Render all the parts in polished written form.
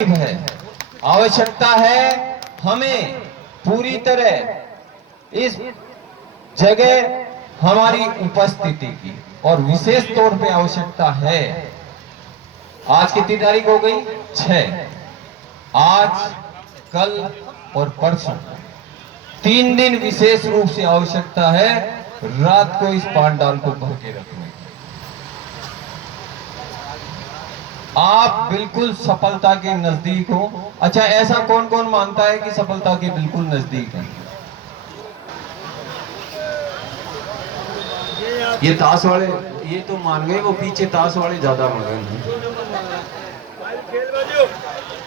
है, आवश्यकता है हमें पूरी तरह इस जगह हमारी उपस्थिति की, और विशेष तौर पे आवश्यकता है। आज कितनी तारीख हो गई? 6। आज, कल और परसों 3 दिन विशेष रूप से आवश्यकता है रात को इस पांडाल को भर के रखने। आप बिल्कुल सफलता के नजदीक हो। अच्छा, ऐसा कौन कौन मानता है कि सफलता के बिल्कुल नजदीक है? ये ताश वाले ये तो मान गए, वो पीछे ताश वाले ज्यादा मान गए।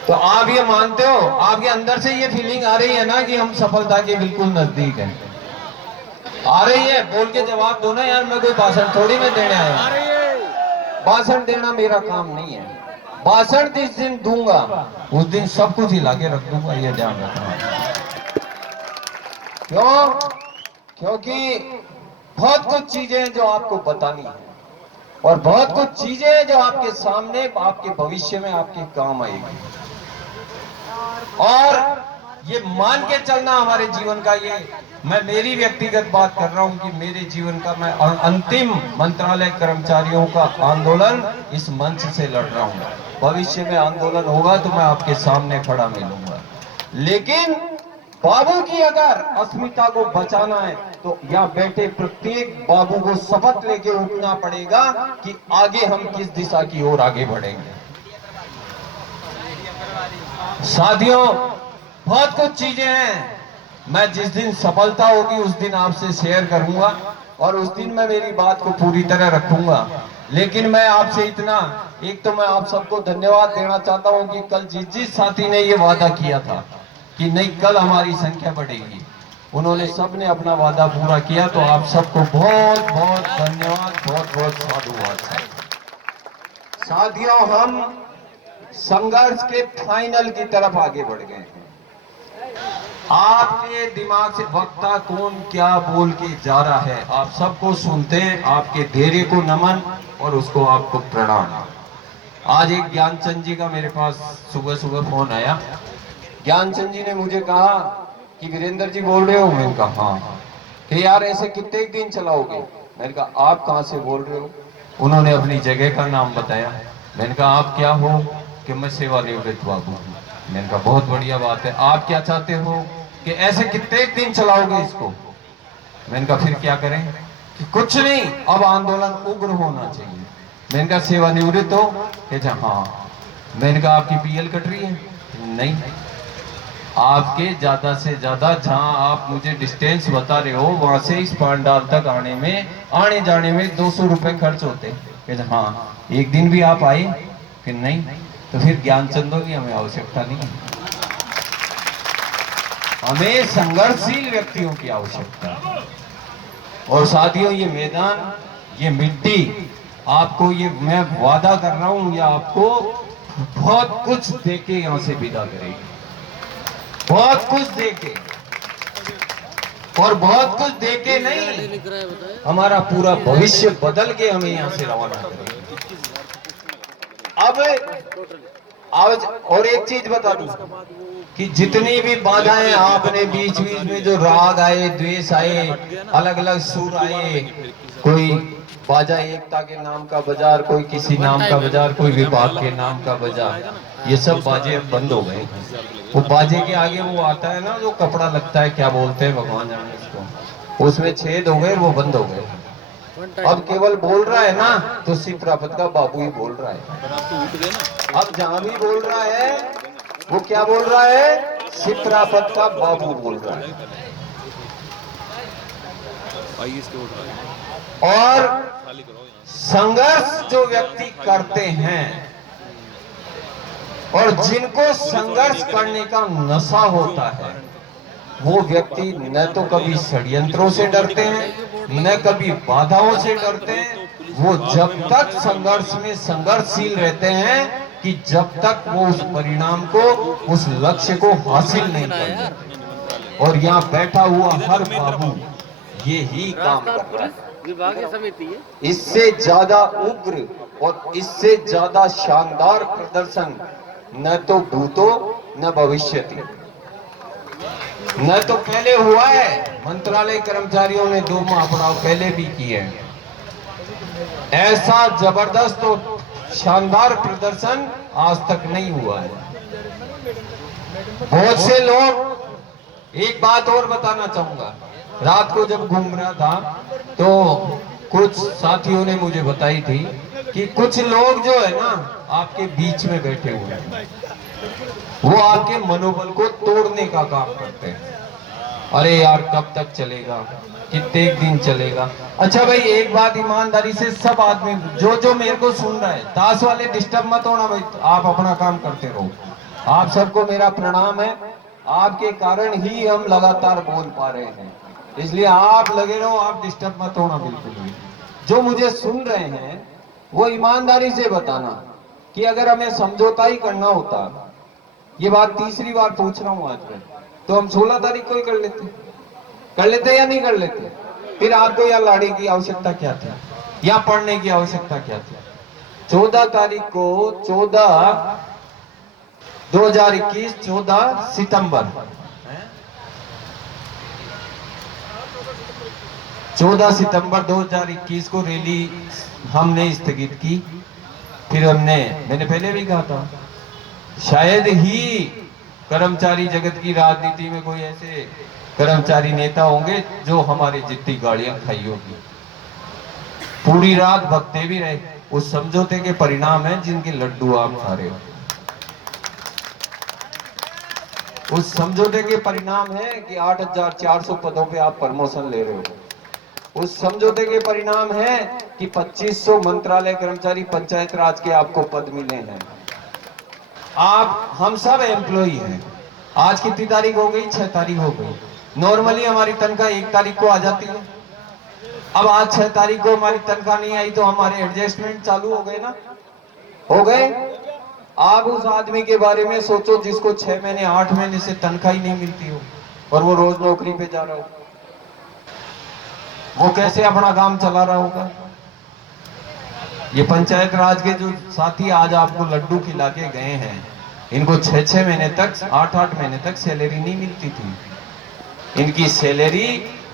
तो आप ये मानते हो, आपके अंदर से ये फीलिंग आ रही है ना कि हम सफलता के बिल्कुल नजदीक हैं? आ रही है? बोल के जवाब दो ना यार, मैं कोई भाषण थोड़ी में देने आया। भाषण देना मेरा काम नहीं है। भाषण जिस दिन दूंगा उस दिन सब कुछ हिला के रख दूंगा, ये ध्यान रखना। क्यों? क्योंकि बहुत कुछ चीजें हैं जो आपको बतानी है, और बहुत कुछ चीजें हैं जो आपके सामने, आपके भविष्य में आपके काम आएगी। और ये मान के चलना हमारे जीवन का, ये मैं मेरी व्यक्तिगत बात कर रहा हूं कि मेरे जीवन का मैं अंतिम मंत्रालय कर्मचारियों का आंदोलन इस मंच से लड़ रहा हूं। भविष्य में आंदोलन होगा तो मैं आपके सामने खड़ा मिलूंगा, लेकिन बाबू की अगर अस्मिता को बचाना है तो यहाँ बैठे प्रत्येक बाबू को शपथ लेके उठना पड़ेगा कि आगे हम किस दिशा की ओर आगे बढ़ेंगे। साथियों, बहुत कुछ चीजें हैं, मैं जिस दिन सफलता होगी उस दिन आपसे शेयर करूंगा, और उस दिन मैं मेरी बात को पूरी तरह रखूंगा। लेकिन मैं आपसे इतना, एक तो मैं आप सबको धन्यवाद देना चाहता हूं कि कल जिस साथी ने ये वादा किया था कि नहीं कल हमारी संख्या बढ़ेगी, उन्होंने सबने अपना वादा पूरा किया। तो आप सबको बहुत बहुत धन्यवाद, बहुत बहुत साधुवाद। साथियों, हम संघर्ष के फाइनल की तरफ आगे बढ़ गए हैं। आपके दिमाग से वक्ता कौन क्या बोल के जा रहा है, आप सबको सुनते हैं। आपके धैर्य को नमन और उसको आपको प्रणाम। आज एक ज्ञानचंद जी का मेरे पास सुबह सुबह फोन आया। ज्ञानचंद जी ने मुझे कहा कि वीरेंद्र जी बोल रहे हो? मैंने कहा हाँ। कि यार ऐसे कितने दिन चलाओगे? मैंने कहा आप कहाँ से बोल रहे हो? उन्होंने अपनी जगह का नाम बताया। मैंने कहा आप क्या हो? कि मैं सेवानिवृत्त बाबू हूँ। मैंने कहा बहुत बढ़िया बात है, आप क्या चाहते हो? कि ऐसे कितने दिन चलाओगे इसको? मैंने कहा फिर क्या करें? कि कुछ नहीं, अब आंदोलन उग्र होना चाहिए। मैंने कहा सेवानिवृत्त हो? कि हाँ। मैंने कहा आपकी पीएल कट रही है? नहीं। आपके ज्यादा से ज्यादा जहां आप मुझे डिस्टेंस बता रहे हो वहां से इस पांडाल तक आने जाने में 200 रुपए खर्च होते। कि हाँ। एक दिन भी आप आए? कि नहीं। तो फिर ज्ञानचंदों की हमें आवश्यकता नहीं है, हमें संघर्षशील व्यक्तियों की आवश्यकता है। और साथियों, ये मैदान, ये मिट्टी, आपको ये मैं वादा कर रहा हूं, ये आपको बहुत कुछ देके यहां से विदा करेगी, बहुत कुछ देके। और बहुत कुछ देके नहीं, हमारा पूरा भविष्य बदल के हमें यहां से रवाना करेगी। अब और एक चीज बता दूं कि जितनी भी बाधाएं आपने बीच बीच में जो राग आए, द्वेष आए, अलग अलग सुर आए, कोई बाजा एकता के नाम का बाजार, कोई किसी नाम का बाजार, कोई विभाग के नाम का बाजार, ये सब बाजे बंद हो गए। वो बाजे के आगे वो आता है ना जो कपड़ा लगता है, क्या बोलते हैं भगवान जाने उसको, उसमें छेद हो गए, वो बंद हो गए। अब केवल बोल रहा है ना तो सिर्फ प्राप्त का बाबू ही बोल रहा है। अब जहां भी बोल रहा है वो क्या बोल रहा है? सिर्फ प्राप्त का बाबू बोल रहा है। और संघर्ष जो व्यक्ति करते हैं और जिनको संघर्ष करने का नशा होता है, वो व्यक्ति न तो कभी षड्यंत्रों से डरते हैं, न कभी बाधाओं से डरते हैं। वो जब तक संघर्ष में संघर्षशील रहते हैं कि जब तक वो उस परिणाम को, उस लक्ष्य को हासिल नहीं कर लेते। और यहाँ बैठा हुआ हर बाबू ये ही काम कर रहा है। विभागीय समिति है, इससे ज्यादा उग्र और इससे ज्यादा शानदार प्रदर्शन न तो भूतो न भविष्यति। न तो पहले हुआ है, मंत्रालय कर्मचारियों ने 2 माह पड़ाव पहले भी किए हैं। ऐसा जबरदस्त और शानदार प्रदर्शन आज तक नहीं हुआ है। बहुत से लोग, एक बात और बताना चाहूंगा, रात को जब घूम रहा था तो कुछ साथियों ने मुझे बताई थी कि कुछ लोग जो है ना आपके बीच में बैठे हुए हैं, वो आपके मनोबल को तोड़ने का काम करते हैं। अरे यार कब तक चलेगा, कितने दिन चलेगा। अच्छा भाई एक बात ईमानदारी से सब आदमी जो मेरे को सुन रहा है, ताश वाले डिस्टर्ब मत होना भाई, आप अपना काम करते रहो। आप सबको मेरा प्रणाम है, आपके कारण ही हम लगातार बोल पा रहे हैं, इसलिए आप लगे रहो, आप डिस्टर्ब मत होना बिल्कुल भी। जो मुझे सुन रहे हैं वो ईमानदारी से बताना कि अगर हमें समझौता ही करना होता, ये बात तीसरी बार पूछ रहा हूं आज मैं, तो हम 16 तारीख को ही कर लेते या नहीं कर लेते? फिर आपको यहाँ लाने की आवश्यकता क्या थी, या पढ़ने की आवश्यकता क्या थी? 14 तारीख को 2021 14 सितंबर 14 सितंबर 2021 को रैली हमने स्थगित की। फिर मैंने पहले भी कहा था, शायद ही कर्मचारी जगत की राजनीति में कोई ऐसे कर्मचारी नेता होंगे जो हमारे जितनी गाड़ियां खाई होगी। पूरी रात भगते भी रहे, उस समझौते के परिणाम है जिनके लड्डू आप खा रहे हो। उस समझौते के परिणाम है कि 8,400 पदों पे आप प्रमोशन ले रहे हो। उस समझौते के परिणाम है कि 2500 मंत्रालय कर्मचारी पंचायत राज के आपको पद मिले हैं। हम सब एम्प्लॉई हैं। आज कितनी तारीख हो गई? 6 तारीख हो गई। नॉर्मली हमारी तनख्वाह 1 तारीख को आ जाती है। अब आज 6 तारीख को हमारी तनख्वाह नहीं आई तो हमारे एडजस्टमेंट चालू हो गए ना, हो गए। आप उस आदमी के बारे में सोचो जिसको 6 महीने 8 महीने से तनख्वाह ही नहीं मिलती हो और वो रोज नौकरी पे जा रहा हो, वो कैसे अपना काम चला रहा होगा। ये पंचायत राज के जो साथी आज आपको लड्डू खिला के गए हैं, इनको 6-6 महीने तक 8-8 महीने तक सैलरी नहीं मिलती थी। इनकी सैलरी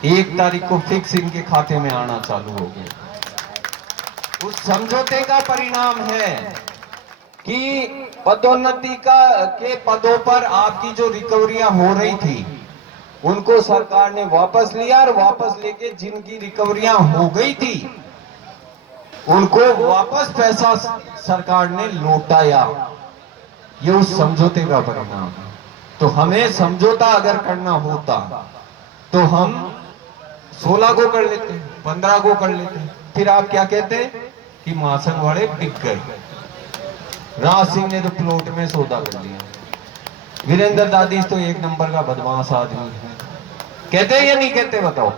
1 तारीख को फिक्स इनके खाते में आना चालू हो गया। उस समझौते का परिणाम है कि पदोन्नति के पदों पर आपकी जो रिकवरियां हो रही थी उनको सरकार ने वापस लिया, और वापस लेके जिनकी रिकवरियां हो गई थी उनको वापस पैसा सरकार ने लौटाया। ये उस समझौते का परिणाम है। तो हमें समझौता अगर करना होता तो हम 16 को कर लेते, 15 को कर लेते। फिर आप क्या कहते कि मासन वाले बिक गए, राज सिंह ने तो प्लॉट में सौदा कर लिया, वीरेंद्र दादी तो 1 नंबर का बदमाश आदमी है। कहते या नहीं कहते? बताओ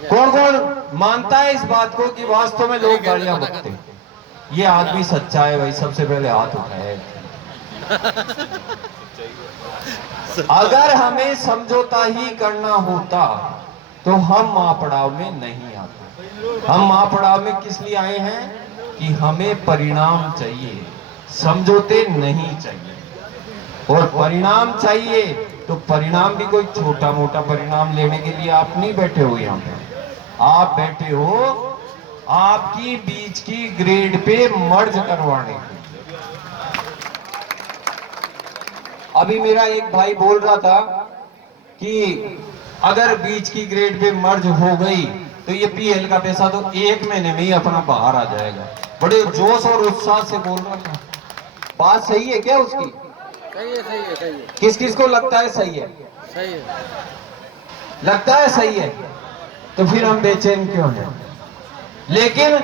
कौन कौन मानता है इस बात को कि वास्तव में लोग गालियां बकते? ये आदमी सच्चा है भाई, सबसे पहले हाथ उठाए। अगर हमें समझौता ही करना होता तो हम महापड़ाव में नहीं आते। हम महापड़ाव में किस लिए आए हैं कि हमें परिणाम चाहिए, समझौते नहीं चाहिए। और परिणाम चाहिए तो परिणाम भी कोई छोटा मोटा परिणाम लेने के लिए आप नहीं बैठे हो यहाँ पे। आप बैठे हो आपकी बीच की ग्रेड पे मर्ज करवाने के। अभी मेरा एक भाई बोल रहा था कि अगर बीच की ग्रेड पे मर्ज हो गई तो ये पीएल का पैसा तो 1 महीने में ही अपना बाहर आ जाएगा। बड़े जोश और उत्साह से बोल रहा था। बात सही है क्या उसकी? सही है, सही है, सही है। किस किस को लगता है सही है? सही है। लगता है सही है, तो फिर हम बेचैन क्यों हैं? लेकिन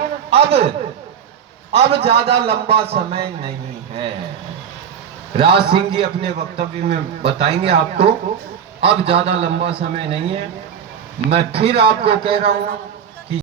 अब ज्यादा लंबा समय नहीं है। राज सिंह जी अपने वक्तव्य में बताएंगे आपको, अब ज्यादा लंबा समय नहीं है। मैं फिर आपको कह रहा हूं